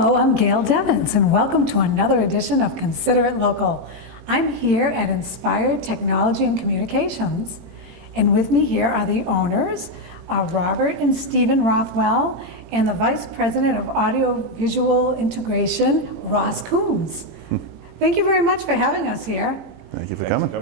Hello, I'm Gail Devins, and welcome to another edition of Consider It Local. I'm here at Inspired Technology and Communications, and with me here are the owners, Robert and Stephen Rothwell, and the Vice President of Audio-Visual Integration, Ross Coombs. Thank you very much for having us here. Thank you for coming.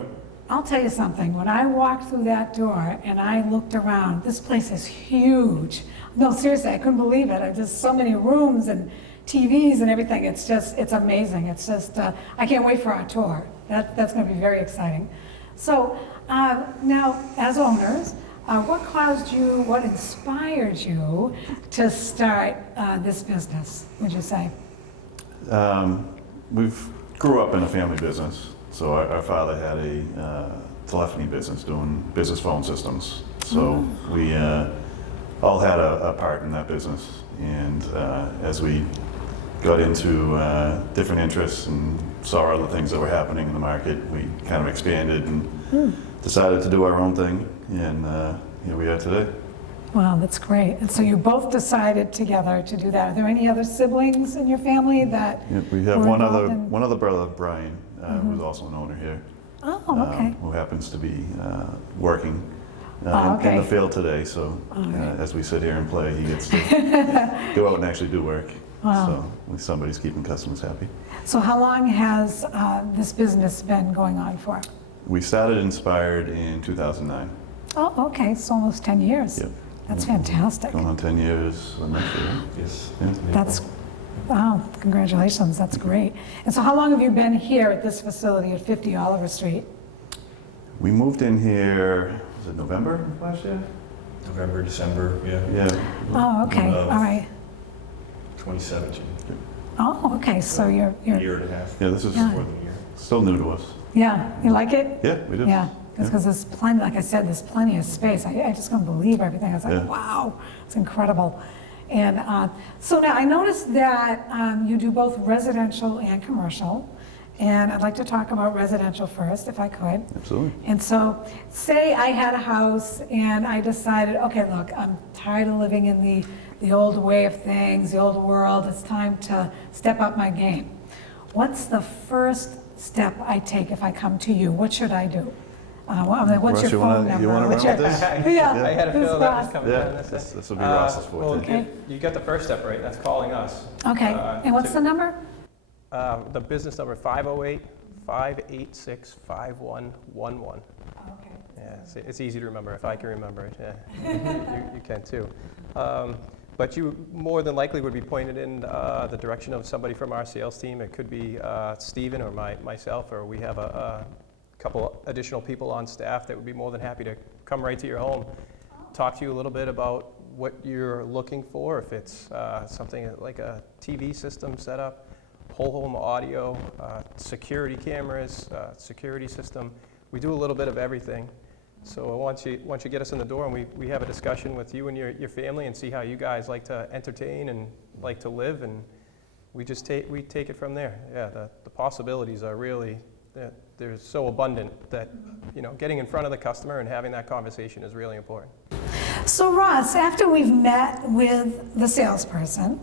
I'll tell you something, when I walked through that door and I looked around, this place is huge. No, seriously, I couldn't believe it. There's just so many rooms and TVs and everything. It's amazing. It's just, I can't wait for our tour. That's going to be very exciting. So now, as owners, what inspired you to start this business, would you say? We've grew up in a family business. So our father had a telephony business doing business phone systems. So we all had a part in that business. And as we got into different interests and saw other things that were happening in the market, we kind of expanded and decided to do our own thing. And here we are today. Wow, that's great. And so you both decided together to do that. Are there any other siblings in your family that Yeah, we have one other brother, Brian, who's also an owner here. Oh, okay. Who happens to be working in the field today. So as we sit here and play, he gets to go out and actually do work. Wow. So at least somebody's keeping customers happy. So how long has this business been going on for? We started Inspired in 2009. Oh, okay. It's almost 10 years. Yep. That's fantastic. Going on 10 years next year. Yes. Yeah. That's, wow, congratulations. That's great. And so how long have you been here at this facility at 50 Oliver Street? We moved in here, was it November of last year? November, December, yeah. Yeah. Oh, okay. All right. 2017. Oh, okay. So you're A year and a half. Yeah, this is More than a year. still new to us. yeah, you like it? Yeah, we do. Yeah, because there's plenty, like I said, there's plenty of space. I just couldn't believe everything. I was like, Yeah. wow, it's incredible. And so now I noticed that you do both residential and commercial. And I'd like to talk about residential first, if I could. Absolutely. And so, say I had a house and I decided, okay, look, I'm tired of living in the old way of things, the old world. It's time to step up my game. What's the first step I take if I come to you? What should I do? What's Ross, your phone number? You want to run with this? Yeah, I had a feeling that was coming down Yeah, this. this will be Ross's forte. Well, Okay. you got the first step right, that's calling us. Okay, and what's the number? The business number 508-586-5111. Okay. Yeah, it's easy to remember, if I can remember it, yeah. You can too. But you more than likely would be pointed in the direction of somebody from our sales team. It could be Stephen or myself, or we have a couple additional people on staff that would be more than happy to come right to your home, talk to you a little bit about what you're looking for, if it's something like a TV system setup, whole home audio, security cameras, security system. We do a little bit of everything. So once you get us in the door and we have a discussion with you and your family and see how you guys like to entertain and like to live, and we take it from there. Yeah, the possibilities are really, they're so abundant that, getting in front of the customer and having that conversation is really important. So Ross, after we've met with the salesperson,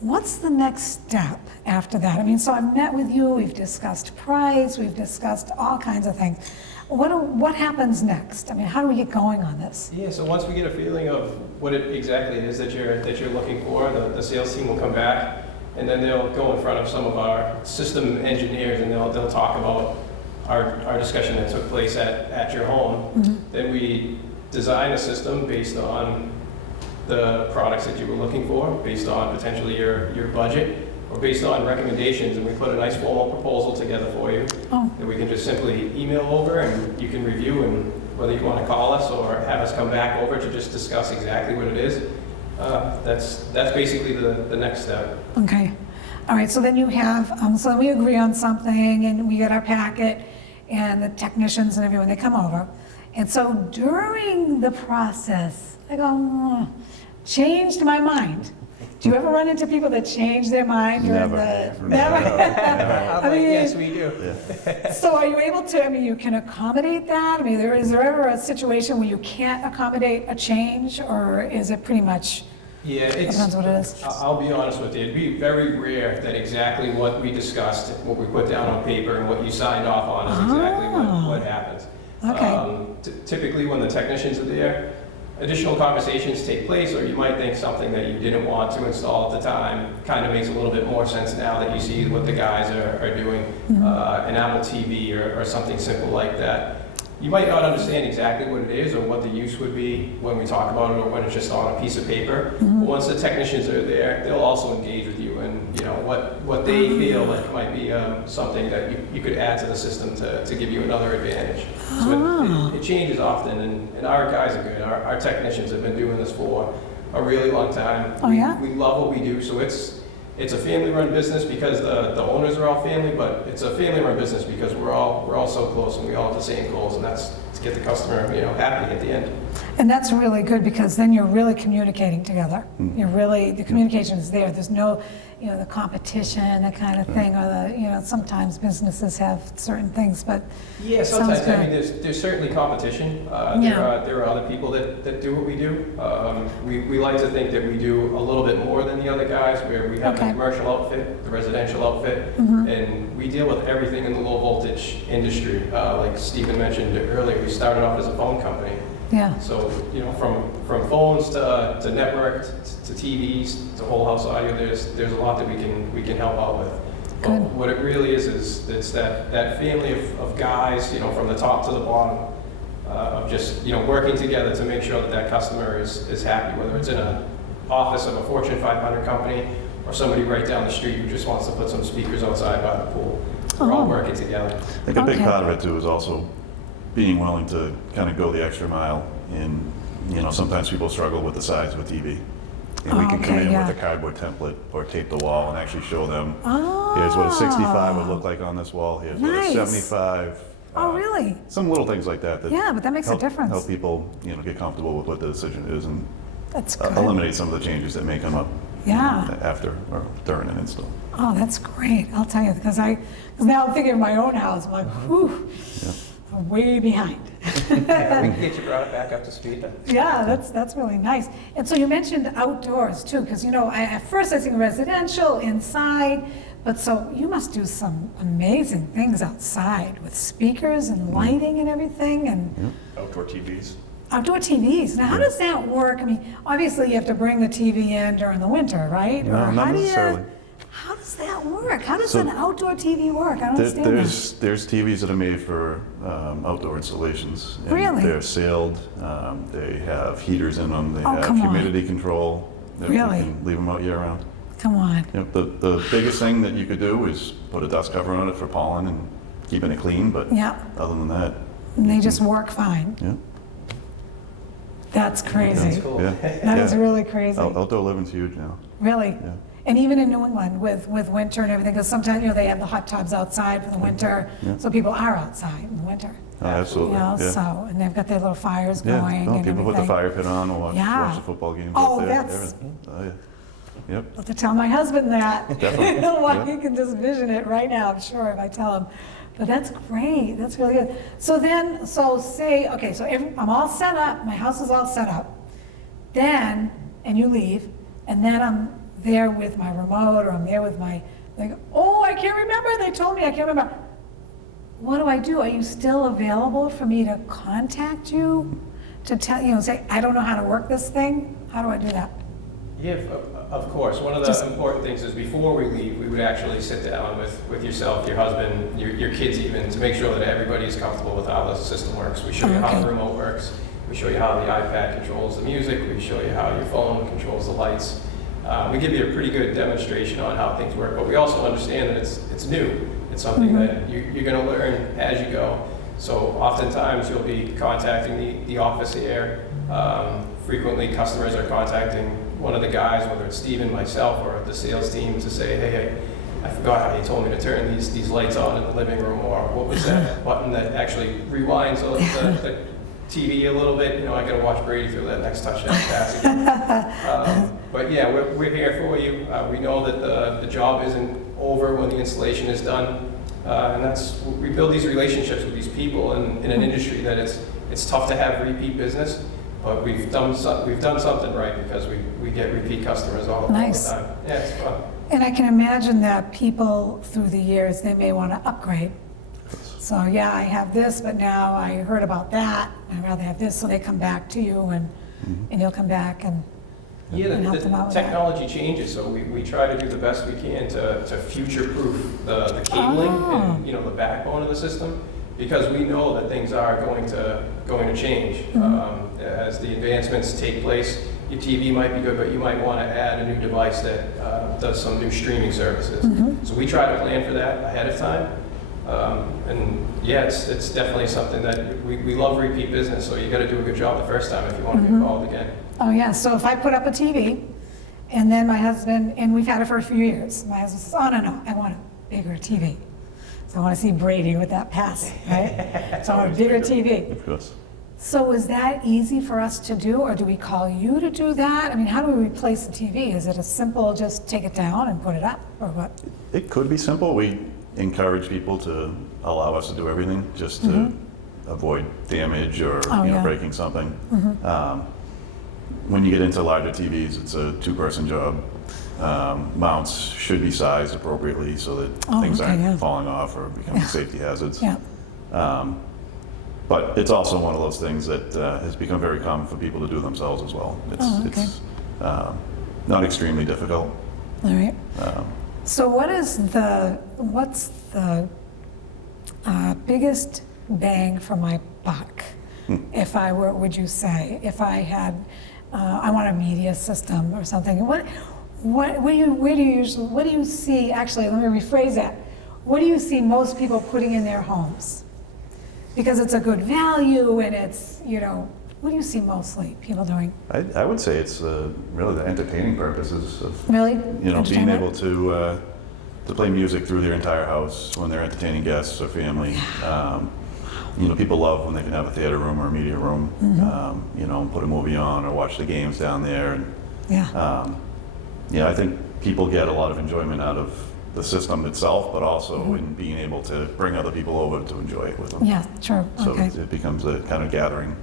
what's the next step after that? I mean, so I've met with you, we've discussed price, we've discussed all kinds of things. What happens next? I mean, how do we get going on this? Yeah, so once we get a feeling of what exactly it is that you're looking for, the sales team will come back, and then they'll go in front of some of our system engineers, and they'll talk about our discussion that took place at your home. Mm-hmm. Then we design a system based on the products that you were looking for, based on potentially your budget, or based on recommendations, and we put a nice formal proposal together for you that we can just simply email over and you can review, and whether you want to call us or have us come back over to just discuss exactly what it is, that's basically the next step. Okay. All right, so then you have, so we agree on something and we get our packet and the technicians and everyone, they come over. And so during the process, I go, changed my mind. Do you ever run into people that change their mind during Never. I mean, yes, we do. Yeah. So are you able to, you can accommodate that? I mean, is there ever a situation where you can't accommodate a change, or is it pretty much Yeah, it's, Depends what it is. I'll be honest with you, it'd be very rare that exactly what we discussed, what we put down on paper and what you signed off on is exactly what happens. Okay. Typically when the technicians are there, additional conversations take place, or you might think something that you didn't want to install at the time kind of makes a little bit more sense now that you see what the guys are doing, an Apple TV or something simple like that. You might not understand exactly what it is or what the use would be when we talk about it or when it's just on a piece of paper. But once the technicians are there, they'll also engage with you and what they feel like might be something that you could add to the system to give you another advantage. So it changes often, and our guys are good. Our technicians have been doing this for a really long time. Oh, yeah? We love what we do, so it's a family-run business because the owners are all family, but it's a family-run business because we're all so close and we all have the same goals, and that's to get the customer, happy at the end. And that's really good because then you're really communicating together. The communication is there. There's no, the competition, that kind of thing, or sometimes businesses have certain things, but yeah, sometimes, there's certainly competition. There are other people that do what we do. We like to think that we do a little bit more than the other guys, where we have the commercial outfit, the residential outfit, and we deal with everything in the low voltage industry. Like Stephen mentioned earlier, we started off as a phone company. Yeah. So, from phones to network to TVs to whole house audio, there's a lot that we can help out with. But what it really is it's that family of guys, from the top to the bottom, of just, working together to make sure that customer is happy, whether it's in an office of a Fortune 500 company or somebody right down the street who just wants to put some speakers outside by the pool. We're all working together. I think a big part of it too is also being willing to kind of go the extra mile. And sometimes people struggle with the size of a TV, and we can come in with a cardboard template or tape the wall and actually show them, here's what a 65 would look like on this wall, here's what a 75. Oh, really? Some little things like that. Yeah, but that makes a difference. Help people, get comfortable with what the decision is, and that's good. Eliminate some of the changes that may come up after or during an install. Oh, that's great. I'll tell you, because now I'm thinking of my own house. I'm like, whew, I'm way behind. Yeah, we can get you brought back up to speed. Yeah, that's really nice. And so you mentioned outdoors too, because at first I think residential, inside, but so you must do some amazing things outside with speakers and lighting and everything, and outdoor TVs. Outdoor TVs. Now, how does that work? I mean, obviously you have to bring the TV in during the winter, right? No, not necessarily. How does that work? How does an outdoor TV work? I don't understand that. There's TVs that are made for outdoor installations. And really? They're sealed. They have heaters in them. They have humidity control. Really? You can leave them out year round. Come on. The biggest thing that you could do is put a dust cover on it for pollen and keeping it clean. But other than that, and they just work fine. Yeah. That's crazy. That's cool. That is really crazy. Outdoor living's huge now. Really? Yeah. And even in New England with winter and everything, because sometimes they have the hot tubs outside for the winter, so people are outside in the winter. Oh, absolutely. So and they've got their little fires going. Yeah, and people put the everything. fire pit on and watch the football games. Oh, out there. that's. Oh, yeah. Yep. I'll have to tell my husband that. Definitely. He can just vision it right now, I'm sure, if I tell him. But that's great. That's really good. So then, so I'm all set up. My house is all set up. Then, and you leave, and then I'm there with my remote, or I'm there with my, I can't remember. They told me I can't remember. What do I do? Are you still available for me to contact you to tell, say, I don't know how to work this thing? How do I do that? Yeah, of course. One of the important things is before we leave, we would actually sit down with yourself, your husband, your kids even, to make sure that everybody is comfortable with how the system works. We show you how the remote works. We show you how the iPad controls the music. We show you how your phone controls the lights. We give you a pretty good demonstration on how things work, but we also understand that it's new. It's something that you're going to learn as you go. So oftentimes you'll be contacting the office here. Frequently customers are contacting one of the guys, whether it's Stephen, myself, or the sales team, to say, hey, I forgot how you told me to turn these lights on in the living room, or what was that button that actually rewinds the TV a little bit. I got to watch Brady through that next touchdown pass again. But yeah, we're here for you. We know that the job isn't over when the installation is done, and we build these relationships with these people in an industry that it's tough to have repeat business. But we've done something right because we get repeat customers all the Nice. time. Yeah, it's fun. And I can imagine that people through the years, they may want to upgrade. So yeah, I have this, but now I heard about that. I'd rather have this, so they come back to you and you'll come back and Yeah, and help them out with that. technology changes, so we try to do the best we can to future-proof the cabling Oh. and, the backbone of the system, because we know that things are going to change. As the advancements take place, your TV might be good, but you might want to add a new device that does some new streaming services. So we try to plan for that ahead of time. And yeah, it's definitely something that we love repeat business, so you got to do a good job the first time if you want to be involved again. Oh yeah, so if I put up a TV and then my husband, and we've had it for a few years, my husband says, oh no, I want a bigger TV. So I want to see Brady with that pass, right? So I want a bigger TV. Of course. So is that easy for us to do, or do we call you to do that? I mean, how do we replace the TV? Is it a simple, just take it down and put it up, or what? It could be simple. We encourage people to allow us to do everything just to avoid damage or yeah. breaking something. When you get into larger TVs, it's a two-person job. Mounts should be sized appropriately so that things okay, aren't yeah. falling off or becoming safety hazards. Yeah. But it's also one of those things that has become very common for people to do themselves as well. It's not extremely difficult. All right. So what's the biggest bang for my buck? If I were, would you say, if I had, I want a media system or something, where do you see, actually, let me rephrase that. What do you see most people putting in their homes? Because it's a good value and it's, what do you see mostly people doing? I would say it's really the entertaining purposes of Really? being Entertainment? able to play music through their entire house when they're entertaining guests or family. People love when they can have a theater room or a media room, and put a movie on or watch the games down there. And Yeah. I think people get a lot of enjoyment out of the system itself, but also in being able to bring other people over to enjoy it with them. Yeah, sure, So okay. it becomes a kind of gathering,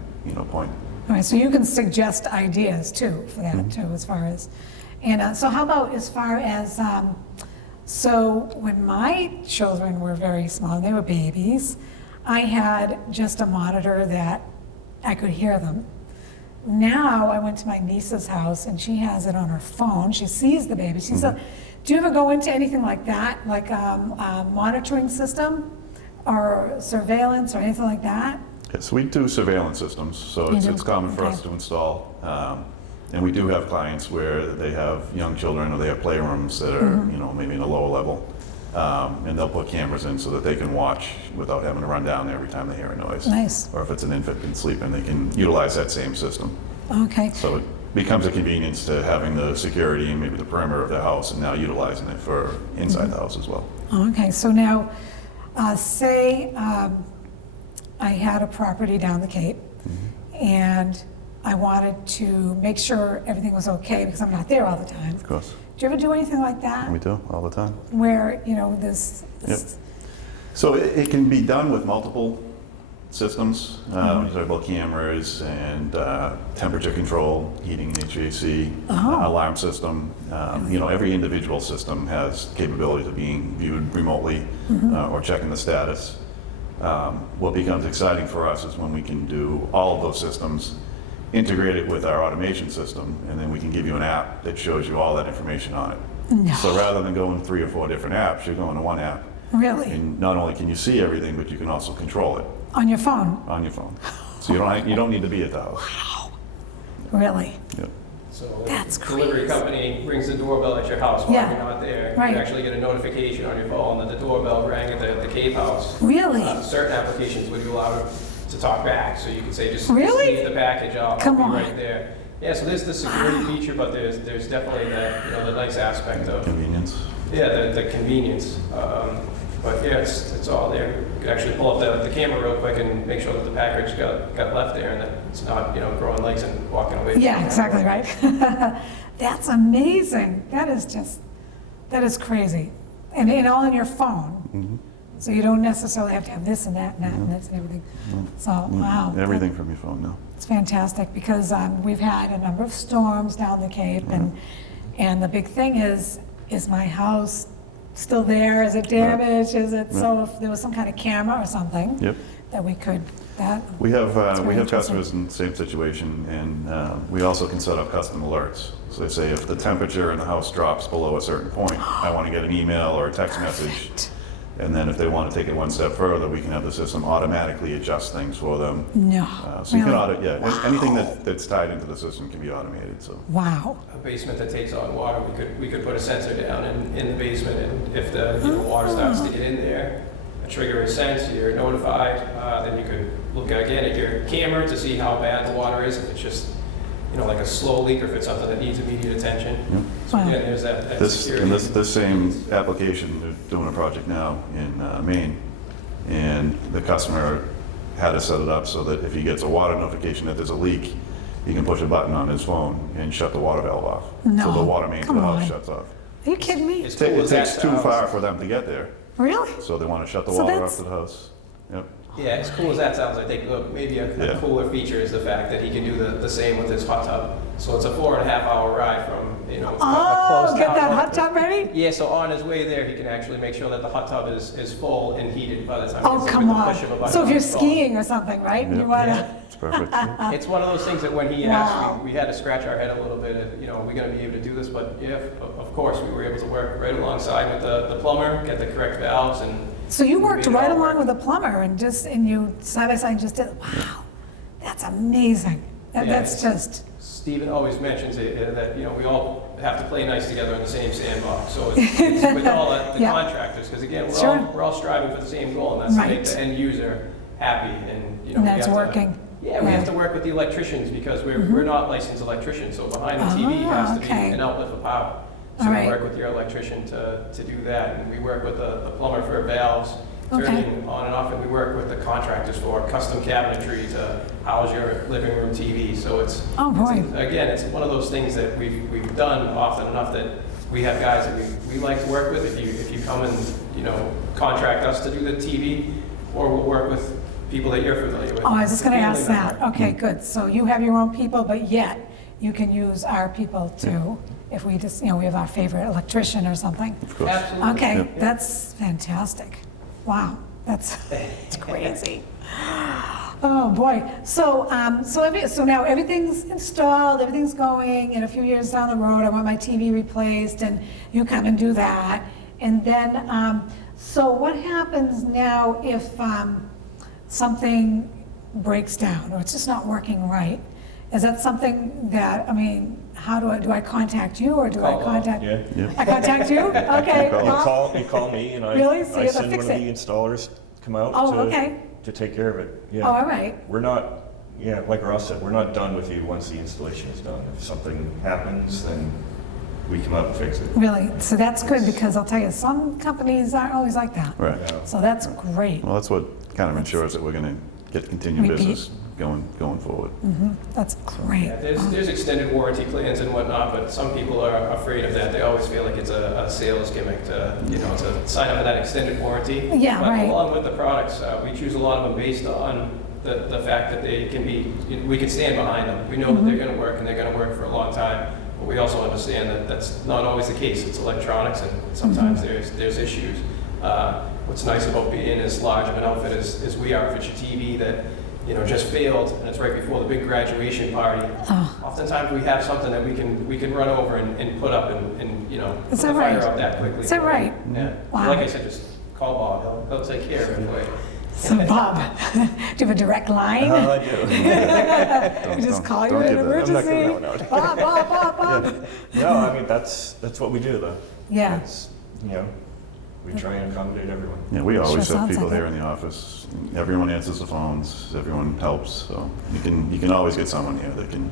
point. All right, so you can suggest ideas too for that too, as far as, and so how about as far as, so when my children were very small, they were babies, I had just a monitor that I could hear them. Now I went to my niece's house and she has it on her phone. She sees the baby. She said, do you ever go into anything like that, like a monitoring system or surveillance or anything like that? Yes, we do surveillance systems, so it's common for us to install. And we do have clients where they have young children or they have playrooms that are, maybe in a lower level. And they'll put cameras in so that they can watch without having to run down there every time they hear a noise. Nice. Or if it's an infant and sleeping, they can utilize that same system. Okay. So it becomes a convenience to having the security and maybe the perimeter of the house and now utilizing it for inside the house as well. Okay, so now, say I had a property down the Cape and I wanted to make sure everything was okay because I'm not there all the time. Of course. Do you ever do anything like that? We do all the time. Where, this Yep. So it can be done with multiple systems. We talk about cameras and temperature control, heating and HVAC, alarm system. Every individual system has capabilities of being viewed remotely or checking the status. What becomes exciting for us is when we can do all of those systems, integrate it with our automation system, and then we can give you an app that shows you all that information on it. No. So rather than going 3 or 4 different apps, you're going to one app. Really? And not only can you see everything, but you can also control it On your phone? on your phone. So you don't need to be at the house. Really? Yep. So That's the delivery crazy. company rings the doorbell at your house while Yeah. you're not there. Right. You actually get a notification on your phone that the doorbell rang at the Cave house. Really? Certain applications would you allow to talk back, so you can say just Really? leave the package, I'll Come be on. right there. Yeah, so there's the security feature, but there's definitely the nice aspect of Convenience. the convenience. But yeah, it's all there. You can actually pull up the camera real quick and make sure that the package got left there and that it's not growing legs and walking away. Yeah, exactly right. That's amazing. That is crazy. And all on your phone. So you don't necessarily have to have this and that and that and this and everything. So, wow. Everything from your phone now. It's fantastic because we've had a number of storms down the Cape, and the big thing is my house still there? Is it damaged? Is it, so if there was some kind of camera or something Yep. that we could, that, We have very interesting. customers in the same situation, and we also can set up custom alerts. So they say if the temperature in the house drops below a certain point, I want to get an email or a text message. And then if they want to take it one step further, we can have the system automatically adjust things for them. no, So you can really? anything that's tied into the system can be automated, so. Wow. A basement that takes on water, we could put a sensor down in the basement, and if the water starts to get in there, a trigger is sensed, you're notified, then you could look again at your camera to see how bad the water is, if it's just, like a slow leak, or if it's something that needs immediate attention. So Wow. again, there's that security. And this same application, they're doing a project now in Maine, and the customer had to set it up so that if he gets a water notification that there's a leak, he can push a button on his phone and shut the water valve off. So No, the water main to come the house on. shuts off. Are you kidding me? As cool It as that takes too sounds- far for them to get there, Really? so they want to shut the So water that's- off to the house. Yep. Yeah, as cool as that sounds, I think maybe a Yeah. cooler feature is the fact that he can do the same with his hot tub. So it's a 4.5-hour ride from, a Oh, closed get house. that hot tub ready? Yeah, so on his way there, he can actually make sure that the hot tub is full and heated by the time Oh, he gets there come with the on. push of a button So if on you're his phone. skiing or something, right? and You Yeah. wanna, It's perfect. It's one of those things that when he Wow. asked, we had to scratch our head a little bit, are we gonna be able to do this? But yeah, of course, we were able to work right alongside with the plumber, get the correct valves, and so you worked made it right all along work. with the plumber and you side by side just did, wow, that's amazing. Yeah, That's just, Stephen always mentions that, we all have to play nice together in the same sandbox. So it's with all the Yeah. contractors, because again, Sure. we're all striving for the same goal, and that's to make Right. the end user happy. And, and we that's have to- working. Yeah, we have to work with the electricians, because we're not licensed electricians, so behind the TV Oh, has to okay. be an outlet for power. So All we right. work with your electrician to do that, and we work with the plumber for valves, Okay. turning on and off, and we work with the contractors for custom cabinetry to house your living room TV. So it's, Oh, boy. again, it's one of those things that we've done often enough that we have guys that we like to work with. If you come and, contract us to do the TV, or we'll work with people that you're familiar with. Oh, I was just gonna Family ask that. member. Okay, good. So you have your own people, but yet you can use our people too. If we just, we have our favorite electrician or something. Of course. Absolutely. Okay, Yeah. that's fantastic. Wow, that's crazy. Oh, boy. So, so now everything's installed, everything's going, and a few years down the road, I want my TV replaced, and you come and do that. And then, so what happens now if something breaks down, or it's just not working right? Is that something that, how do I contact you, or do I Call. contact? Yeah. Yeah. I contact you? Okay. Call. well, You call me and Really? So you I have to send one fix of the it? installers to come out Oh, okay. to take care of it. Yeah. Oh, all right. We're not, like Ross said, we're not done with you once the installation is done. If something happens, then we come out and fix it. Really? So that's good, because I'll tell you, some companies aren't always like that. Right. Yeah. So that's great. Well, that's what kind of ensures that we're going to get continued Repeat. business going forward. That's great. Yeah, there's extended warranty plans and whatnot, but some people are afraid of that. They always feel like it's a sales gimmick to sign up for that extended warranty. Yeah, But right. along with the products, we choose a lot of them based on the fact that they can be, we can stand behind them. We know that they're going to work, and they're going to work for a long time. But we also understand that that's not always the case. It's electronics, and sometimes there's issues. What's nice about being as large of an outfit as we are, if it's your TV that just failed, and it's right before the big graduation party. Oh. Oftentimes we have something that we can run over and put up and put Is the that fire right? out that quickly. Is that right? Yeah. Wow. Like I said, just call Bob. He'll take care of it for you. So Bob, do you have a direct line? I do. We just call you don't in give an that. I'm not giving emergency? that one out. Bob. No, that's what we do though. Yeah. It's, we try and accommodate everyone. Yeah, we always Sure have sounds people like here it. in the office. Everyone answers the phones, everyone helps, so you can always get someone here that can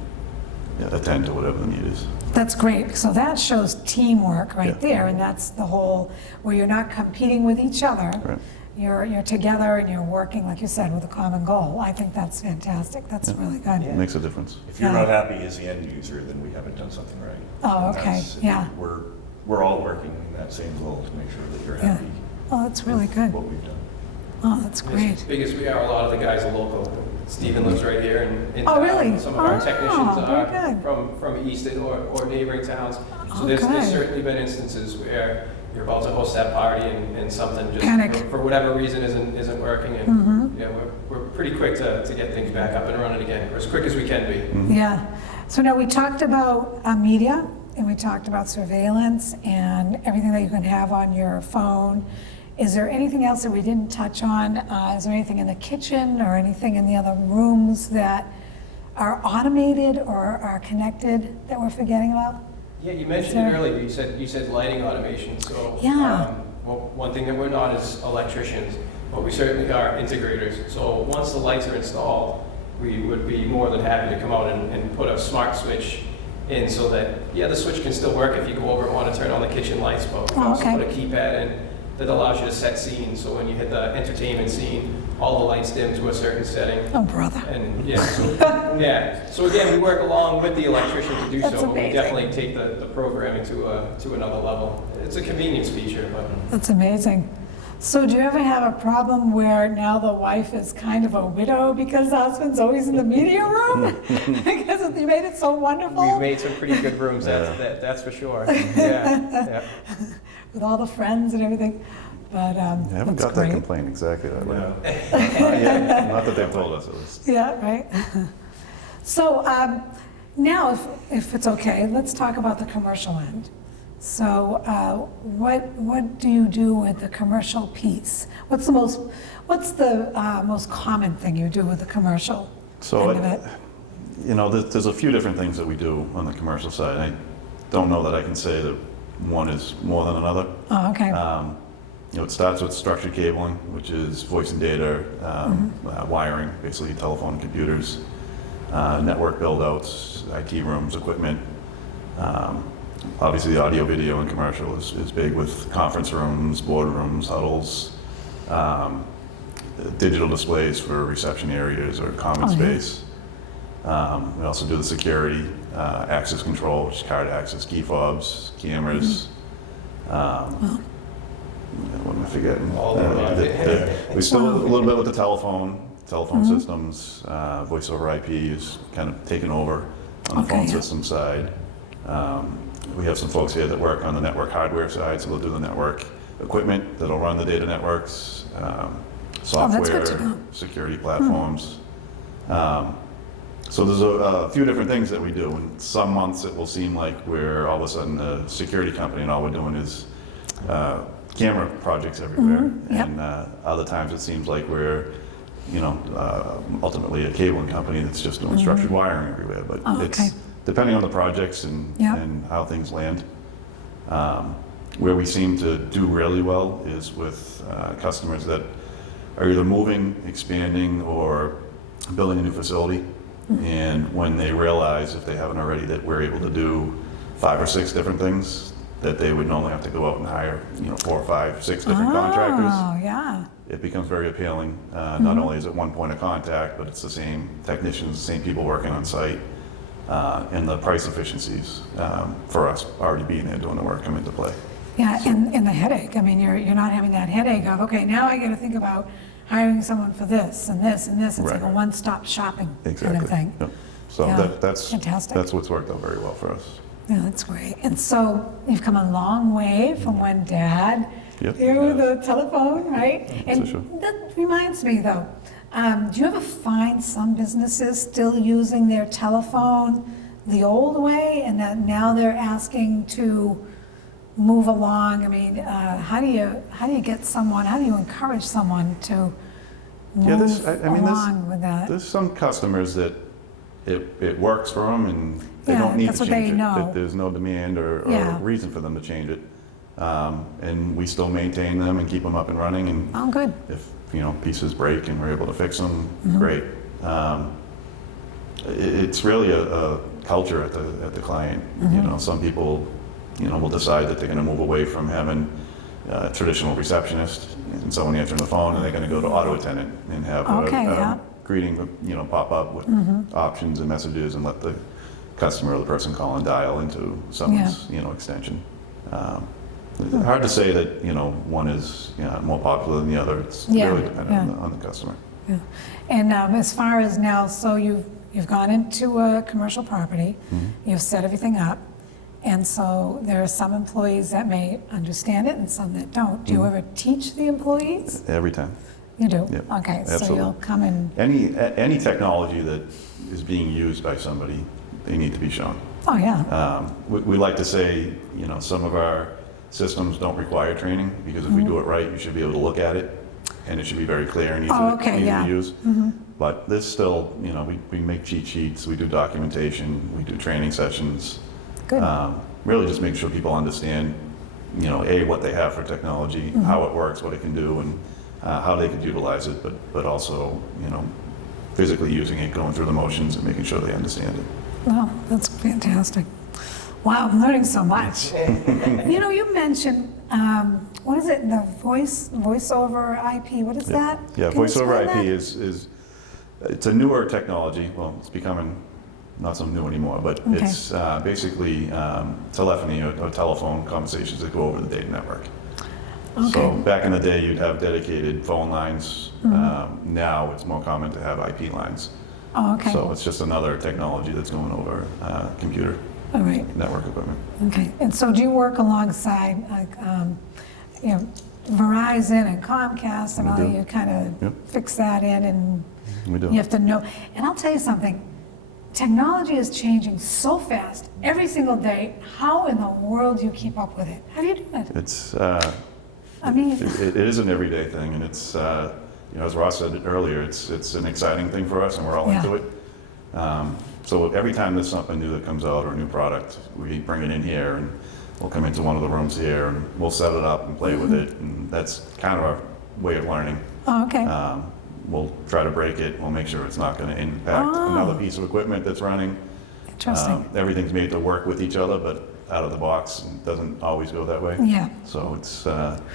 attend to whatever the need is. That's great. So that shows teamwork right Yeah. there, and that's the whole, where you're not competing with each other. Right. You're together and you're working, like you said, with a common goal. I think that's fantastic. That's really good. It makes a difference. If you're Yeah. not happy as the end user, then we haven't done something right. Oh, And okay. that's- Yeah. We're all working in that same goal to make sure that you're Yeah. happy Oh, that's really with good. what we've done. Oh, that's As great. big as we are, a lot of the guys are local. Stephen lives right here in Oh, town. really? Some of our Oh, technicians very are good. from Easton or neighboring towns. So Okay. there's certainly been instances where you're about to host that party and something just Panic. for whatever reason isn't working. And yeah, we're pretty quick to get things back up and running again, or as quick as we can be. Yeah. So now we talked about media, and we talked about surveillance and everything that you can have on your phone. Is there anything else that we didn't touch on? Is there anything in the kitchen or anything in the other rooms that are automated or are connected that we're forgetting about? Yeah, you mentioned it earlier. You said lighting automation. So Yeah. well, one thing that we're not is electricians, but we certainly are integrators. So once the lights are installed, we would be more than happy to come out and put a smart switch in so that, yeah, the switch can still work if you go over and want to turn on the kitchen lights, but we can also okay. put a keypad in that allows you to set scenes. So when you hit the entertainment scene, all the lights dim to a certain setting. Oh, brother. And yeah, so again, we work along with the electrician to do That's so, but we amazing. definitely take the programming to another level. It's a convenience feature, but That's amazing. So do you ever have a problem where now the wife is kind of a widow because the husband's always in the media room? Because you made it so wonderful? we've made some pretty good rooms, that's for sure. Yeah. With all the friends and everything. But I haven't that's got great. that complaint exactly that way. Yeah. Not yet. Not that they've told us at least. Yeah, right. So now, if it's okay, let's talk about the commercial end. So what do you do with the commercial piece? What's the most common thing you do with the commercial So, end of it? there's a few different things that we do on the commercial side. I don't know that I can say that one is more than another. Oh, okay. It starts with structured cabling, which is voice and data, wiring, basically telephone and computers, network build-outs, IT rooms, equipment. Obviously, the audio, video, and commercial is big with conference rooms, boardrooms, huddles, digital displays for reception areas or common space. We also do the security, access control, which is card access, key fobs, cameras. What am I forgetting? All of them. We still a little bit with the telephone systems. Voice over IP is kind of taken over on the phone system side. We have some folks here that work on the network hardware side, so they'll do the network equipment that'll run the data networks, software, good to know. security platforms. So there's a few different things that we do. And some months it will seem like we're all of a sudden a security company and all we're doing is camera projects everywhere. Yep. And other times it seems like we're, ultimately a cabling company that's just doing structured wiring everywhere. But it's depending on the projects and how things land. Where we seem to do really well is with customers that are either moving, expanding, or building a new facility. And when they realize, if they haven't already, that we're able to do 5 or 6 different things, that they would normally have to go out and hire, 4 or 5, 6 different contractors. Oh, yeah. It becomes very appealing. Not only is it one point of contact, but it's the same technicians, the same people working on site, and the price efficiencies for us already being there doing the work come into play. Yeah, and the headache. I mean, you're not having that headache of, okay, now I got to think about hiring someone for this and this and this. It's like a one-stop shopping kind of thing. Yep. So Yeah, that's fantastic. That's what's worked out very well for us. Yeah, that's great. And so you've come a long way from when Dad, Yep. here with the telephone, right? And sure. that reminds me though, do you ever find some businesses still using their telephone the old way and that now they're asking to move along? I mean, how do you get someone, how do you encourage someone to move along with that? There's some customers that it works for them and they Yeah, don't need that's to what they change it. know. That there's no demand or reason for them to change it. And we still maintain them and keep them up and running. And Oh, good. if pieces break and we're able to fix them, great. It's really a culture at the client. Some people will decide that they're going to move away from having a traditional receptionist and someone answering the phone, and they're going to go to auto attendant and have a greeting pop up with options and messages, and let the customer or the person calling dial into someone's extension. It's hard to say that, one is, more popular than the other. It's Yeah, really dependent yeah. on the customer. Yeah. And as far as now, so you've gone into a commercial property, you've set everything up, and so there are some employees that may understand it and some that don't. Do you ever teach the employees? Every time. You do? Yep, Okay, so absolutely. you'll come and, Any technology that is being used by somebody, they need to be shown. oh, yeah. We like to say, some of our systems don't require training, because if we do it right, you should be able to look at it, and it should be very clear and easy Oh, okay, easy yeah. to use. But there's still, we make cheat sheets, we do documentation, we do training sessions. Good. Really just make sure people understand, what they have for technology, how it works, what it can do, and how they could utilize it, but also, physically using it, going through the motions and making sure they understand it. Wow, that's fantastic. Wow, I'm learning so much. You mentioned, what is it, the voice over IP, what is that? Yeah, Can you voice over explain IP that? is it's a newer technology. Well, it's becoming not so new anymore, but Okay. it's basically telephony or telephone conversations that go over the data network. So Okay. back in the day, you'd have dedicated phone lines. Now it's more common to have IP lines. Oh, okay, So it's just another technology that's going over computer all right, network equipment. okay. And so do you work alongside, like, Verizon and Comcast and We all, do. you kind of Yep. fix that in, and We do. you have to know, and I'll tell you something, technology is changing so fast every single day. How in the world do you keep up with it? How do you do it? It's I mean, it is an everyday thing, and it's as Ross said earlier, it's an exciting thing for us, and we're all Yeah. into it. So every time there's something new that comes out or a new product, we bring it in here, and we'll come into one of the rooms here, and we'll set it up and play with it, and that's kind of our way of learning. oh, okay, We'll try to break it. We'll make sure it's not going to impact Oh. another piece of equipment that's running. interesting. Everything's made to work with each other, but out of the box, it doesn't always go that way. Yeah, So it's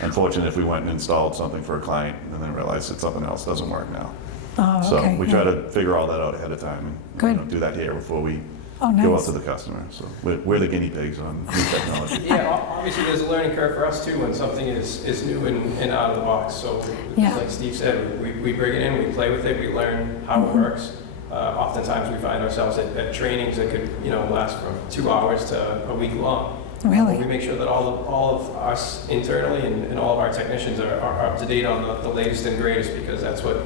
unfortunate if we went and installed something for a client and then realized that something else doesn't work now. oh, So okay. we yeah. try to figure all that out ahead of time and Good. do that here before we Oh, go out nice. to the customer. So we're the guinea pigs on new technology. Yeah, obviously, there's a learning curve for us too when something is new and out of the box. So, Yeah. like Steve said, we bring it in, we play with it, we learn how it works. Oftentimes, we find ourselves at trainings that could, last from 2 hours to a week long. Really? We make sure that all of us internally and all of our technicians are up to date on the latest and greatest, because that's what,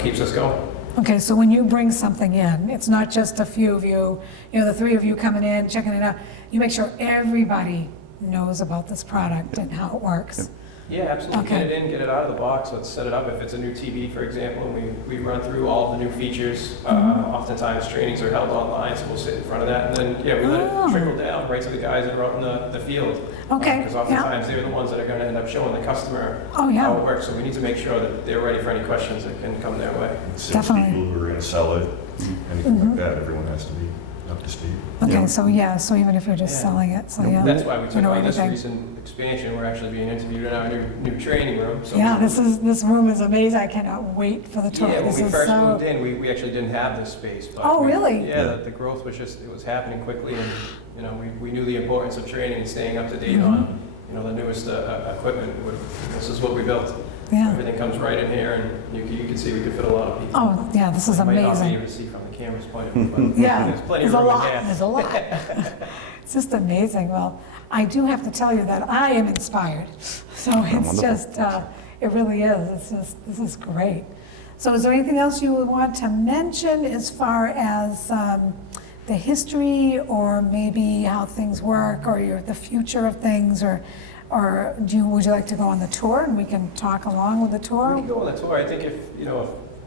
keeps us going. Okay, so when you bring something in, it's not just a few of you, the three of you coming in, checking it out. You make sure everybody knows about this product and how it works. Yeah, absolutely. Okay. Get it in, get it out of the box. Let's set it up. If it's a new TV, for example, and we run through all of the new features. Oftentimes, trainings are held online, so we'll sit in front of that, and then, we let Oh. it trickle down right to the guys that are out in the field. Okay, Because yeah. oftentimes, they're the ones that are going to end up showing the customer Oh, yeah. how it works. So we need to make sure that they're ready for any questions that can come their way. Definitely. People who are going to sell it, anything like that, everyone has to be up to speed. Okay, Yeah. so even if you're just Yeah. selling it, so yeah. That's why we You took know on this everything. recent expansion. We're actually being interviewed in our new training room. So Yeah, this room is amazing. I cannot wait for the tour. Yeah, when This we is first so, moved in, we actually didn't have this space. But Oh, really? Yeah, the growth was it was happening quickly, and, we knew the importance of training and staying up to date Mm-hmm. on, the newest equipment. This is what we built. yeah. Everything comes right in here, and you can see we could fit a lot of people. Oh, yeah, this is You might not be amazing. able to see from the camera's point of view, but Yeah, there's plenty there's of a room lot, in here. there's a lot. It's just amazing. Well, I do have to tell you that I am inspired. So it's wonderful. just, it really is. This is great. So is there anything else you would want to mention as far as the history, or maybe how things work, or the future of things, or would you like to go on the tour and we can talk along with the We tour? can go on the tour. I think if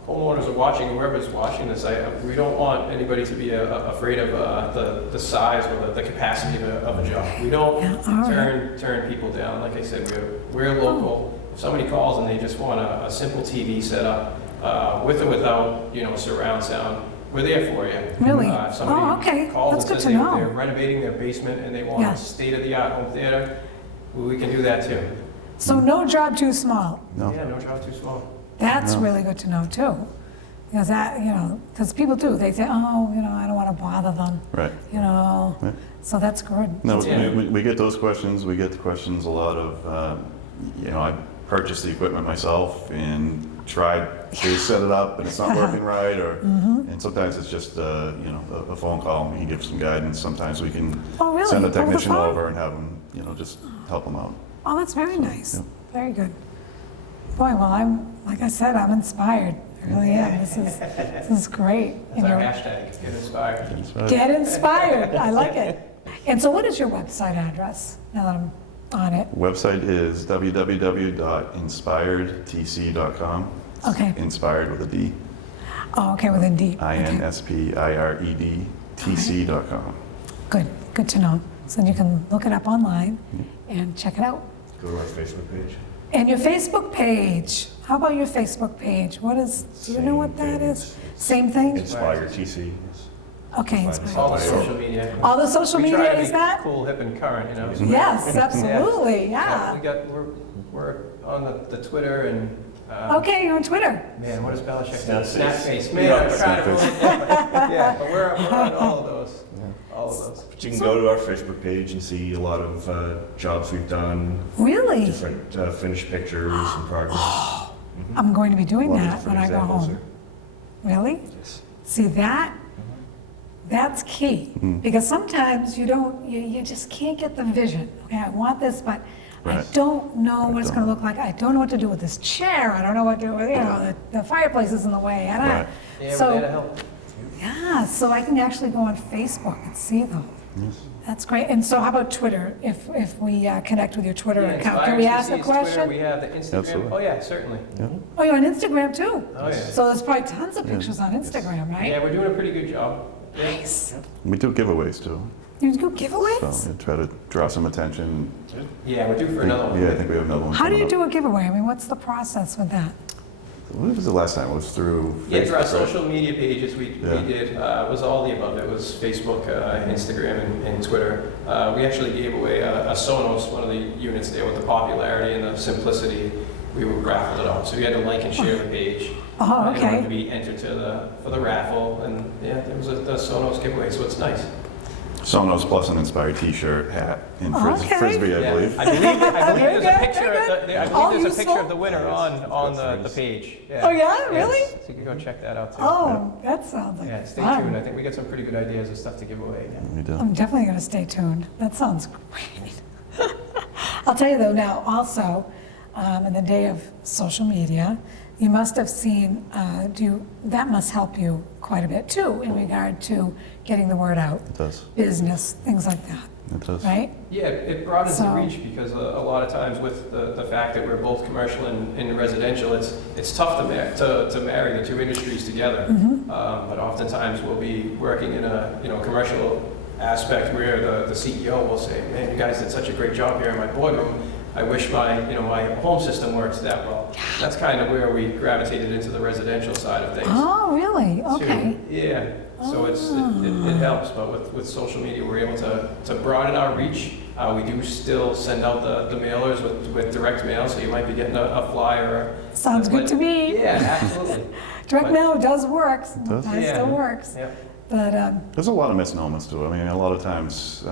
homeowners are watching, whoever's watching this, we don't want anybody to be afraid of the size or the capacity of a job. We don't Yeah, all right. turn people down. Like I said, we're local. If somebody calls and they just want a simple TV setup, with or without, surround sound, we're there for you. Really? If somebody Oh, okay. calls That's and good says to know. they're renovating their basement and they want Yeah. a state-of-the-art home theater, we can do that too. So no job too small. No. Yeah, no job too small. That's No. really good to know too. Because because people do, they say, oh, I don't want to bother them, Right. you know. Right. So that's good. No, Yeah. we get those questions. We get the questions a lot of, I purchased the equipment myself and tried to set it up and it's not working right, or and sometimes it's just a phone call and we can give some guidance. Sometimes we can Oh, really? send a Over the technician phone? over and have them, just help them out. Oh, that's very nice. yeah. Very good. Boy, well, like I said, I'm inspired. I really am. This is great. That's our hashtag, get inspired. That's right. Get inspired. I like it. And so what is your website address, now that I'm on it? Website is www.inspiredtc.com. Okay. Inspired with a D. Oh, okay, with a D. Okay. INSPIREDTC.com. Good to know. So you can look it up online and check it out. Go to our Facebook page. And your Facebook page, how about your Facebook page? Do you know what that is? Same thing? Inspire TC. Okay, Find us Inspire. All the Right. social media. All the social We try media to is be that? cool, hip, and current, Yes, absolutely, yeah. We're on the Twitter and. Okay, you're on Twitter. Man, what does Belichick do? Snapface. Snapface. Man, I'm trying to Snapface. Yeah, but we're on all of those. All of those. But you can go to our Facebook page and see a lot of jobs we've done, Really? different finished pictures and progress. I'm going to be doing A lot of that when different I go examples home. Really? Yes. See, that's key. Because sometimes you just can't get the vision. Okay, I want this, but I Right. don't know what it's going to look like. I don't know what to do with this chair. I don't know what to do with, the fireplace is in the way. I don't know. Right. Yeah, we're So, there to help. yeah, so I can actually go on Facebook and see those. Yes. That's great. And so how about Twitter? If we connect with your Twitter Yeah, account, can we ask a Inspire CC's Twitter, we question? have the Instagram. Absolutely. Oh, yeah, certainly. Oh, you're on Instagram too? Oh, yeah. So there's probably tons of pictures on Instagram, right? Yeah, we're doing a pretty good job. Yeah. Nice. We do giveaways too, You do so giveaways? we try to draw some attention. Yeah, we're due for another one. Yeah, I think we have another one. How do you coming do a giveaway? I mean, what's the process with that? up. What was the last time? It was through Yeah, through our Facebook, right? social media pages, we Yeah. did, it was all the above. It was Facebook, Instagram, and Twitter. We actually gave away a Sonos, one of the units there with the popularity and the simplicity. We raffled it off, so you had to like and share the page. Oh, In order to okay. be entered for the raffle, and yeah, there was a Sonos giveaway, so it's nice. Sonos plus an inspired T-shirt, hat, and Oh, okay. frisbee, I Yeah. believe. I believe Very there's a good, picture very of good. I All believe there's a picture useful. of the winner on the page. Oh, yeah? Yes. Really? So you can go check that out too. Oh, that sounds like Yeah, stay fun. tuned. I think we got some pretty good ideas of stuff to give away. Yeah. We do. I'm definitely going to stay tuned. That sounds great. I'll tell you though, now also, in the day of social media, you must have seen, that must help you quite a bit too in regard to getting the word out, It does. business, things like that, It does. right? Yeah, it broadens the So- reach because a lot of times with the fact that we're both commercial and residential, it's tough to marry the two industries together. But oftentimes we'll be working in a commercial aspect where the CEO will say, "Man, you guys did such a great job here in my boardroom. I wish my home system works that well." That's kind of where we gravitated into the residential side of things. Oh, really? too. Okay. Yeah, so it helps, but with social media, we're able to broaden our reach. We do still send out the mailers with direct mail, so you might be getting a flyer. Sounds good to me. Yeah, absolutely. Direct mail does work. does. Sometimes Yeah. still works. Yeah. But, There's a lot of misnomers to it. I mean, a lot of times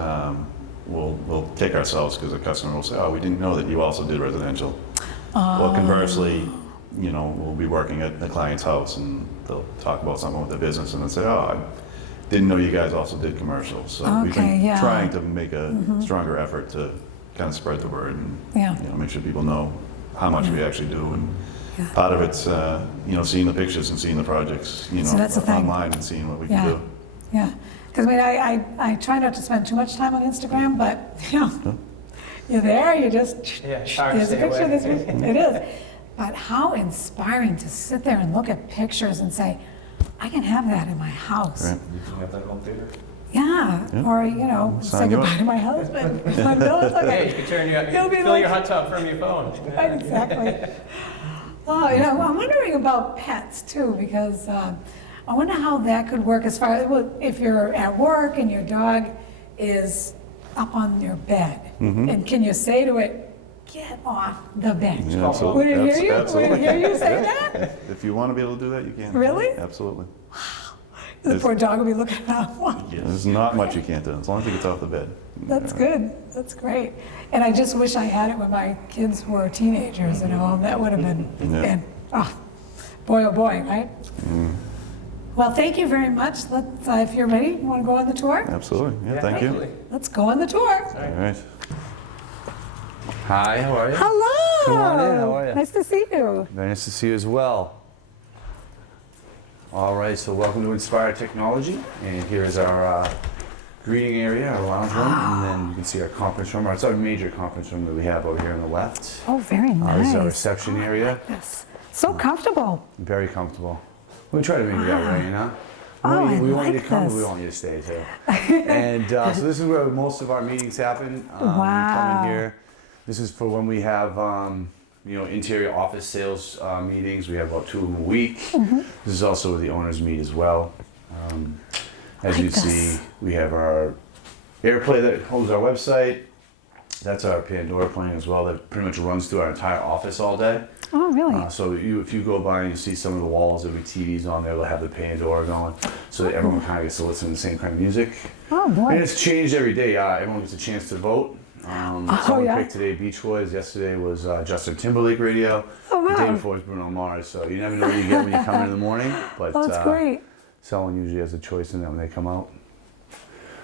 we'll kick ourselves because the customer will say, "Oh, we didn't know that you also did residential." Or conversely, we'll be working at the client's house and they'll talk about something with their business and they'll say, "Oh, I didn't know you guys also did commercial." So we've Okay, been yeah. trying to make a stronger effort to kind of spread the word and yeah. make sure people know how much we actually do. And Yeah. part of it's seeing the pictures and seeing the projects So that's the thing. online and seeing what we Yeah. can do. Yeah, because I try not to spend too much time on Instagram, but you're there, you just, Yeah, it's hard to there's a stay picture, away. there's a picture. It is. But how inspiring to sit there and look at pictures and say, I can have that in my house. Right. You can have that home theater. Yeah, Yeah. or, say Sign you goodbye up. to my husband. My bills, Yeah, okay. you can turn You'll be fill like- your hot tub from your phone. Right, exactly. Oh, I'm wondering about pets too, because I wonder how that could work as far as, well, if you're at work and your dog is up on your bed, and can you say to it, get off the bed? Yeah, absolutely. Would it hear you? Would it Absolutely. hear you say Yeah. that? If you want to be able to do that, you can. Really? Absolutely. The poor dog will be looking up. There's not much you can't do, as long as it gets off the bed. That's good. That's great. And I just wish I had it when my kids were teenagers, you know, that would have been, Yeah. oh, boy, right? Well, thank you very much. Let's, if you're ready, you want to go on the tour? Absolutely, yeah, thank you. absolutely. Let's go on the tour. All right. Hi, how are you? Hello. Come on in, how are you? Nice to see you. Very nice to see you as well. All right, so welcome to Inspire Technology, and here's our greeting area, our lounge room, and then you can see our conference room. It's our major conference room that we have over here on the left. Oh, very nice. This is our reception area. Yes. So comfortable. Very comfortable. We try to make it that way, you know? We Oh, want you, I we want you like to come, but this. we want you to stay too. And so this is where most of our meetings happen. We come Wow. in here. This is for when we have, you know, interior office sales meetings. We have about 2 of them a week. Mm-hmm. This is also where the owners meet as well. As Like you this. see, we have our AirPlay that holds our website. That's our Pandora playing as well. That pretty much runs through our entire office all day. Oh, really? So if you go by and you see some of the walls, there'll be TVs on there. They'll have the Pandora going, so that everyone kind of gets to listen to the same kind of music. Oh, boy. And it's changed every day. Everyone gets a chance to vote. Someone yeah? picked today Beach Boys. Yesterday was Justin Timberlake radio. Oh, The day wow. before was Bruno Mars. So you never know what you get when you come in the morning. But Oh, that's great. someone usually has a choice in that when they come out.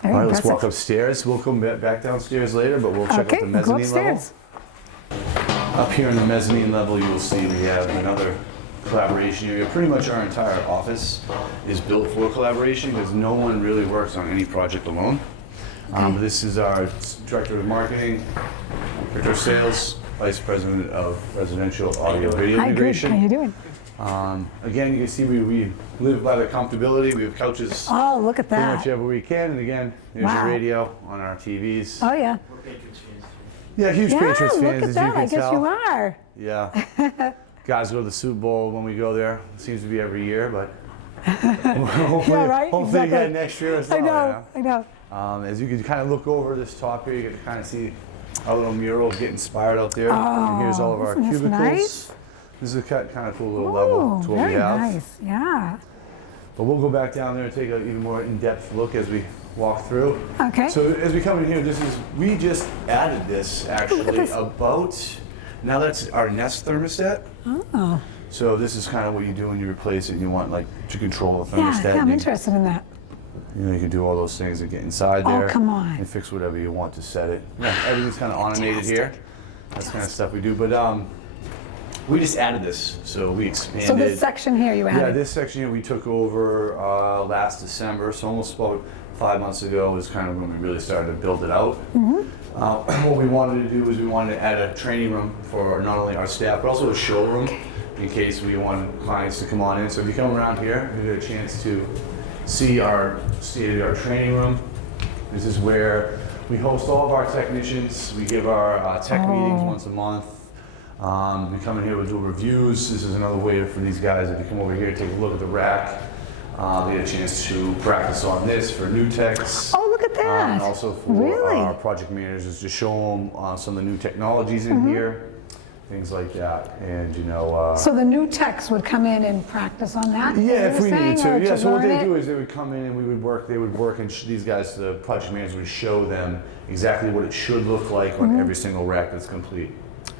Very All right, let's impressive. walk upstairs. We'll come back downstairs later, but we'll check Okay, out the we'll go mezzanine level. upstairs. Up here in the mezzanine level, you will see we have another collaboration area. Pretty much our entire office is built for collaboration because no one really works on any project alone. But this is our director of marketing, director of sales, vice president of residential audio video Hi, good. integration. How you doing? Again, you can see we live by the comfortability. We have couches Oh, look at pretty much that. every weekend. And again, there's Wow. your radio on our TVs. Oh, yeah. Yeah, huge Yeah, Patriots look fans, at as that. you can I guess tell. you are. Yeah. Guys go to the Super Bowl when we go there. It seems to be every year, but hopefully, Yeah, right? hopefully Exactly. again next year as I well. know, I know. As you can kind of look over this top here, you get to kind of see our little mural get inspired out there. And here's all of our isn't this cubicles. nice? This is a kind of cool little level Oh, to what very we have. nice. Yeah. But we'll go back down there and take an even more in-depth look as we walk through. Okay. So as we come in here, we just added this actually this. now that's our Nest thermostat. Oh, So this is kind of what you do when you replace it and you want like to control the yeah, thermostat. yeah, I'm and interested in that. you can do all those things and get inside Oh, there come on. and fix whatever you want to set it. Yeah, everything's kind of automated here. That's kind of stuff we do. But we just added this, so we expanded. So this section here you Yeah, added. this section here we took over last December, so almost about 5 months ago was kind of when we really started to build it out. What we wanted to do is we wanted to add a training room for not only our staff, but also a showroom in case we wanted clients to come on in. So if you come around here, you get a chance to see our state-of-the-art training room. This is where we host all of our technicians. We give our tech meetings once a month. We come in here, we do reviews. This is another way for these guys, if you come over here, take a look at the rack. They get a chance to practice on this for new techs. Oh, look at that. And also for Really? our project managers to show them some of the new technologies in here, things like that. And you know, So the new techs would come in and practice on that? yeah, if we needed to. Yeah, so what learn they it? do is they would come in and we would work. They would work, and these guys, the project managers, would show them exactly what it should look like on every single rack that's complete.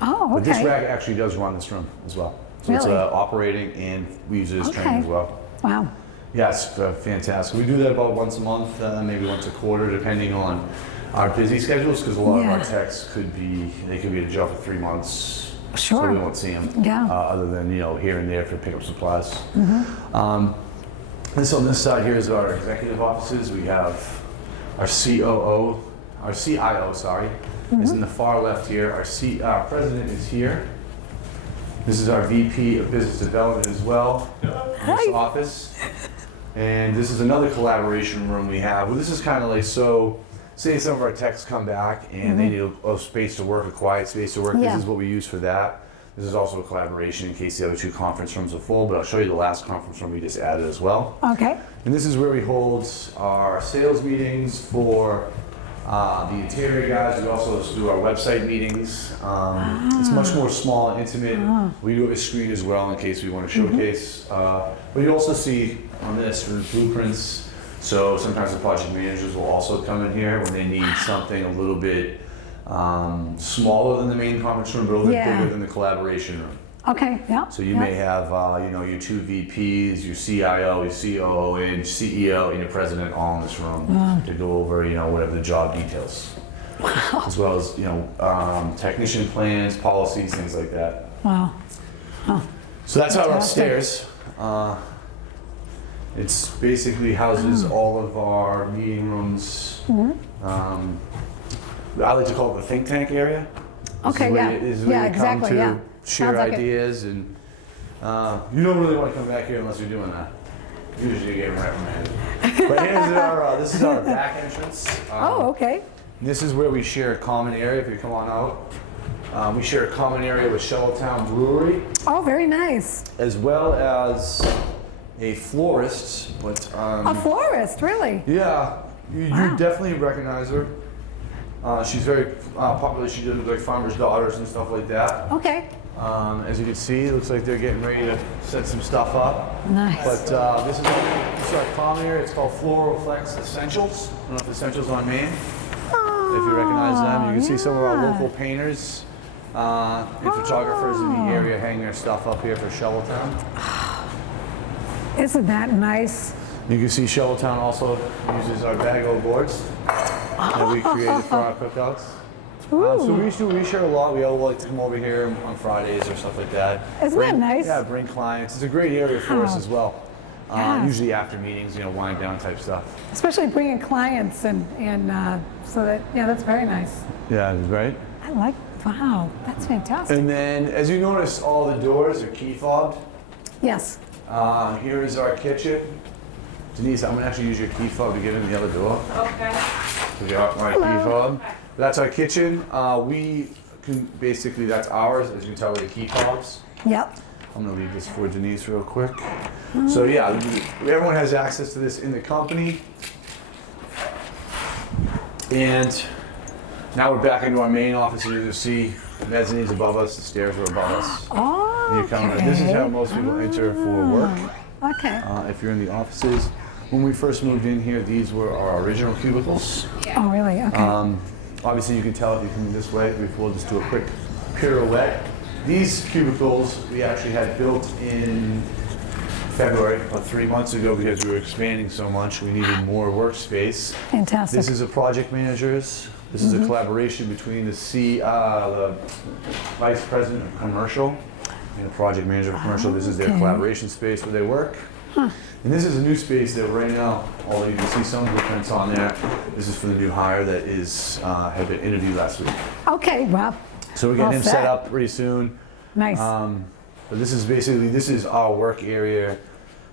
Oh, But this okay. rack actually does run this room as well. So it's Really? operating, and we use it as training Okay. as well. Wow. Yeah, it's fantastic. We do that about once a month, maybe once a quarter, depending on our busy schedules, because a lot of our Yeah. techs could be at a job for 3 months. Sure. So we won't see them. Yeah. Other than, here and there for pickup supplies. This on this side here is our executive offices. We have our CIO, sorry, is in the far left here. Our president is here. This is our VP of Business Development as well, in this office. And this is another collaboration room we have. Well, this is kind of like, so say some of our techs come back and they need a space to work, a quiet space to work. Yeah. This is what we use for that. This is also a collaboration in case the other 2 conference rooms are full, but I'll show you the last conference room we just added as well. Okay. And this is where we hold our sales meetings for the interior guys. We also do our website meetings. It's much more small and intimate. We do have a screen as well in case we want to showcase. But But you also see on this blueprints. So sometimes the project managers will also come in here when they need something a little bit smaller than the main conference room, but a little bit Yeah. bigger than the collaboration room. Okay, yeah. So you yeah. may have, your 2 VPs, your CIO, your COO, and CEO, and your president all in this room to go over, whatever the job details. Wow. As well as, technician plans, policies, things like that. Wow. So that's our Fantastic. upstairs. It's basically houses all of our meeting rooms. I like to call it the think tank area. Okay, yeah. This is where Yeah, you exactly, come to yeah. share Sounds like it. ideas, and you don't really want to come back here unless you're doing that. Usually you get reprimanded. But this is our back entrance. Oh, okay. This is where we share a common area. If you come on out, we share a common area with Shoveltown Brewery, Oh, very nice. as well as a florist. But A florist, really? yeah, you Wow. definitely recognize her. She's very popular. She does like farmers' daughters and stuff like that. Okay. As you can see, it looks like they're getting ready to set some stuff up. Nice. But this is our common area. It's called Floral Flex Essentials. I don't know if Essentials on Main. If you recognize them, you can see some of our yeah. local painters and photographers in the area hang their stuff up here for Shoveltown. Isn't that nice? You can see Shoveltown also uses our bag-o boards that we created for our cookouts. So we share a lot. We all like to come over here on Fridays or stuff like that. Isn't that nice? Yeah, bring clients. It's a great area for us Wow. as well. Yeah. Usually after meetings, wind down type stuff. Especially bringing clients and so that, yeah, that's very nice. Yeah, right. I like, wow, that's fantastic. And then, as you notice, all the doors are key fobbed. Yes. Here is our kitchen. Denise, I'm gonna actually use your key fob to get in the other door. Okay. So you got my key fob. That's our kitchen. We can basically, that's ours. As you can tell by the key fobs. Yep. I'm gonna leave this for Denise real quick. So yeah, everyone has access to this in the company. And now we're back into our main office. As you can see, the mezzanine's above us, the stairs are above us. Oh, And you come in. This is how most people enter for work. Okay. If you're in the offices. When we first moved in here, these were our original cubicles. Oh, really? Okay. Obviously you can tell if you come this way. We'll just do a quick pirouette. These cubicles we actually had built in February, about 3 months ago, because we were expanding so much. We needed more workspace. Fantastic. This is a project manager's. This is a collaboration between the vice president of commercial and the project manager of commercial. This is their Okay. collaboration space where they work. And this is a new space that right now, although you can see some blueprints on there, this is for the new hire that had been interviewed last week. Okay, well, So we're getting All him set. set up pretty soon. nice. But this is our work area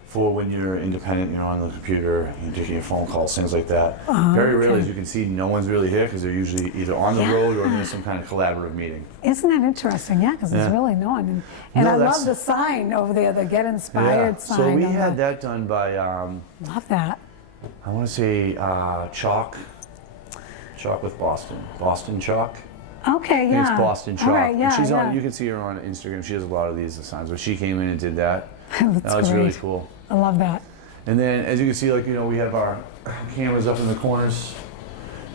for when you're independent, you're on the computer, you're taking your phone calls, things like that. Very rarely, as you can see, no one's really here because they're usually either on the road or in some kind of collaborative meeting. Isn't that interesting? Yeah, because there's Yeah. really no one. And No, I that's- love the sign over there, the Get Inspired sign. So we on had the- that done by, Love that. I want to say Chalk with Boston Chalk. Okay, I think yeah. it's Boston Chalk. All right, And yeah, she's yeah. on. You can see her on Instagram. She has a lot of these signs. But she came in and did that. That's That was really great. cool. I love that. And then, as you can see, we have our cameras up in the corners,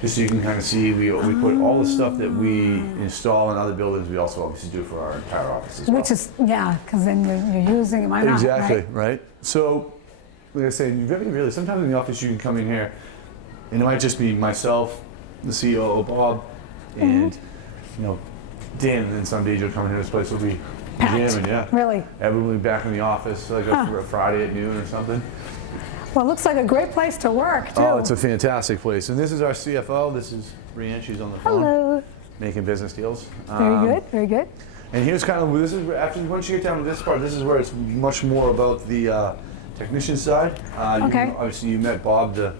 just so you can kind of see. We put all the stuff that we install in other buildings. We also obviously do for our entire office as well. Which is, yeah, because then you're using them. Why not, Exactly, right? right? So, like I say, you really, sometimes in the office you can come in here, and it might just be myself, the CEO, Bob, and, Dan, and then some days you'll come in here, this place will be Packed. jamming, yeah. Really? Everyone will be back in the office, like a Friday at noon or something. Well, it looks like a great place to work, too. Oh, it's a fantastic place. And this is our CFO, this is Brianne, she's on the phone. Hello. Making business deals. Very good, very good. And here's kind of, this is where, once you get down to this part, this is where it's much more about the technician side. Okay. Obviously, you met Bob, the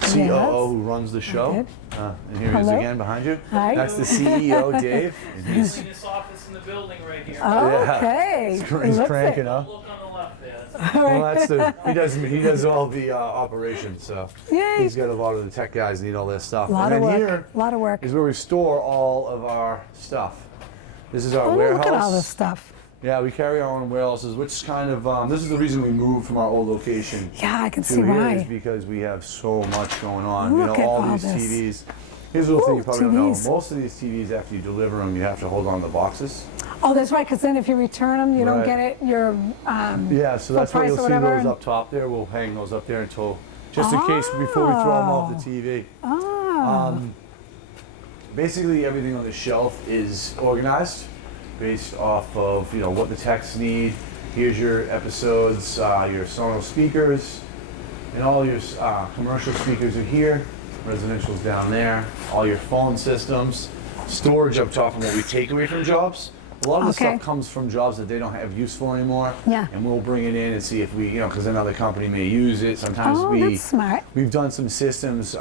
COO Yes. who runs the show. did. And here he is Hello. again behind you. Hi. That's the CEO, Dave. And he's, Cleanest office in the building right here. Okay. he's Looks cranking it. up. Look on the left there. That's Well, he does all the operations, so Yay. he's got a lot of the tech guys need all this stuff. A lot and of then work. here A lot of work. is where we store all of our stuff. This is our Oh, warehouse. look at all this stuff. Yeah, we carry our own warehouses, which is kind of, this is the reason we moved from our old location Yeah, I can to see here, is why. because we have so much going on. Look at all these this. TVs. Here's a little thing you Ooh, probably don't know. TVs. Most of these TVs, after you deliver them, you have to hold on to the boxes. Oh, that's right, because then if you return them, you don't Right. get it, your Yeah, so that's why price you'll or see whatever, those and- up top there. We'll hang those up there until, just in case, before we throw them off the TV. Oh, Basically, everything on the shelf is organized based off of what the techs need. Here's your episodes, your Sonos speakers, and all your commercial speakers are here. Residential's down there. All your phone systems, storage up top, and what we take away from jobs. A lot of the Okay. stuff comes from jobs that they don't have useful anymore. Yeah. And we'll bring it in and see if we, because another company may use it. Sometimes oh, that's smart. we've done some systems,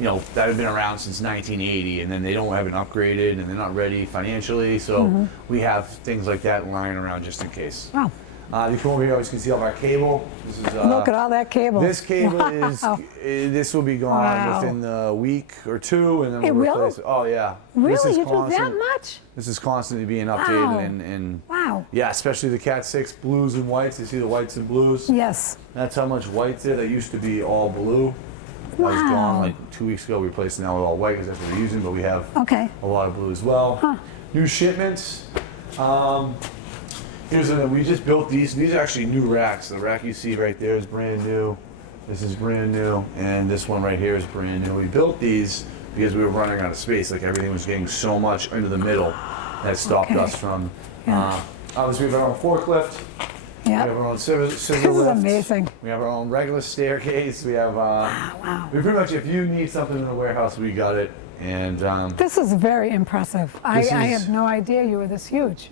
that have been around since 1980, and then they haven't upgraded, and they're not ready financially. So we have things like that lying around just in case. Wow, You come over here, you can see all of our cable. This is look at all that cable. this cable Wow. this will be gone Wow. within a week or two, and then It we'll will? replace it. Oh yeah. Really, This is you do that constant- much? This is constantly being updated, Wow. and Wow. yeah, especially the Cat 6 blues and whites. You see the whites and blues. Yes. That's how much white's there. That used to be all blue. That was Wow. gone like 2 weeks ago. We replaced it now with all white because that's what we're using, but we have Okay. a lot of blue as well. Huh. New shipments. We just built these. These are actually new racks. The rack you see right there is brand new. This is brand new, and this one right here is brand new. We built these because we were running out of space. Like everything was getting so much into the middle that stopped Okay. us from. Yeah. Obviously, we have our own forklift. We have Yeah. our own scissor This is lift. amazing. We have our own regular staircase. We have. Wow. We pretty much, if you need something in the warehouse, we got it. And This is very impressive. I This is- had no idea you were this huge.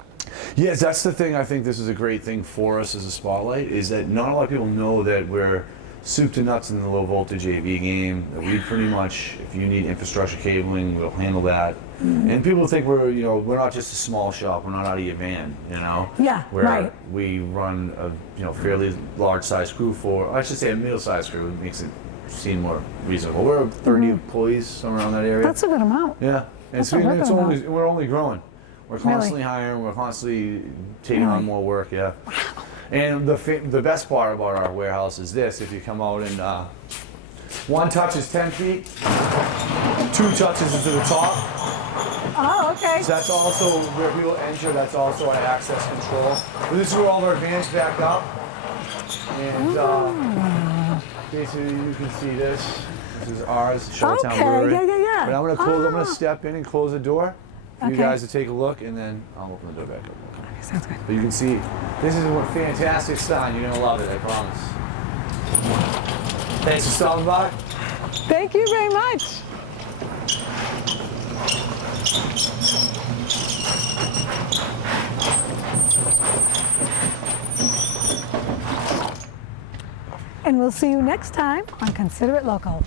yes, that's the thing. I think this is a great thing for us as a spotlight, is that not a lot of people know that we're soup to nuts in the low voltage AV game. That we pretty much, if you need infrastructure cabling, we'll handle that. And people think we're not just a small shop. We're not out of your van, Yeah, Where right. we run a fairly large size crew I should say a middle sized crew. It makes it seem more reasonable. We're 30 employees, somewhere around that area. That's a good amount. Yeah, and That's so a record we're only growing. We're constantly hiring. We're constantly taking on Really? more work. Yeah. And the best part about our warehouse is this: if you come out and one touch is 10 feet, 2 touches is to the top. Oh, okay. So that's also where people enter. That's also our access control. But this is where all of our vans back up. And basically, you can see this. This is ours, Showtown Okay, Brewery. yeah. But I'm gonna close. I'm Ah. gonna step in and close the door for you Okay. guys to take a look, and then I'll open the door back up. Sounds good. But you can see, this is a fantastic sign. You're gonna love it, I promise. Thanks for stopping by. Thank you very much. And we'll see you next time on Consider It Local.